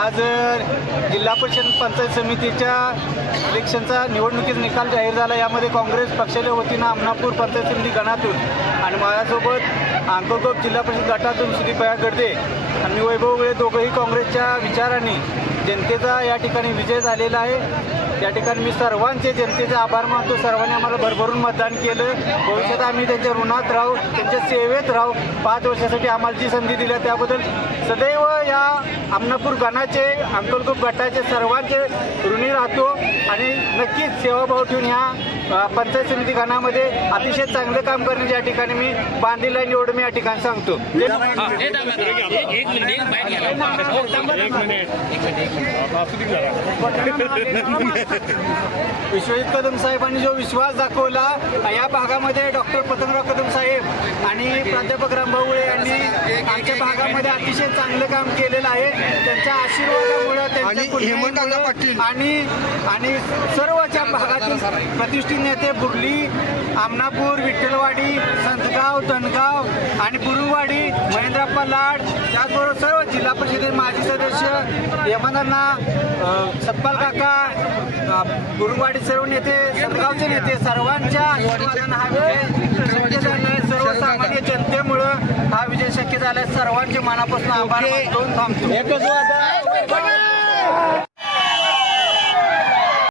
आज जिल्हा परिषद पंचायत समितीच्या इलेक्शनचा निवडणुकीचा निकाल जाहीर झाला। यामध्ये काँग्रेस पक्षाच्या वतीनं आमनापूर पंचायत समिती गणातून आणि माझ्यासोबत अंकलकोप जिल्हा परिषद गटातून सुदीपया गर्दे आणि मी वैभव वेळे दोघंही काँग्रेसच्या विचारांनी जनतेचा या ठिकाणी विजय झालेला आहे। या ठिकाणी मी सर्वांचे जनतेचे आभार मानतो। सर्वांनी आम्हाला भरभरून मतदान केलं। भविष्यात आम्ही त्यांच्या ऋणात राहू, त्यांच्या सेवेत राहू। 5 वर्षासाठी आम्हाला जी संधी दिली त्याबद्दल सदैव या आमनापूर गणाचे अंकलकोप गटाचे सर्वांचे ऋणी राहतो आणि नक्कीच सेवाभाव ठेवून ह्या पंचायत समिती गणामध्ये अतिशय चांगलं काम करण्याच्या या ठिकाणी मी बांधील आहे एवढं मी या ठिकाणी सांगतो। विश्वजित कदम साहेबांनी जो विश्वास दाखवला या भागामध्ये डॉक्टर पतंगराव कदम साहेब आणि प्राध्यापक रामभाऊ मुळे यांनी आमच्या भागामध्ये अतिशय चांगलं काम केलेलं आहे। त्यांच्या आशीर्वादामुळे त्यांच्या आणि सर्वच्या भागातून प्रतिष्ठित नेते बुर्ली, आमनापूर, विठ्ठलवाडी, संतगाव, धनगाव आणि बुरुवाडी, महेंद्रप्पा लाड त्याचबरोबर सर्व जिल्हा परिषदेचे माजी सदस्य हेमंतअण्णा, सतपाल काका, बुरुवाडी सर्व नेते, संतगावचे नेते सर्वांच्या आशीर्वादाने हा विजय शक्य झाला आहे। सर्वसामान्य जनतेमुळं हा विजय शक्य झाला आहे। सर्वांचे मनापासून आभार मानून थांबतो।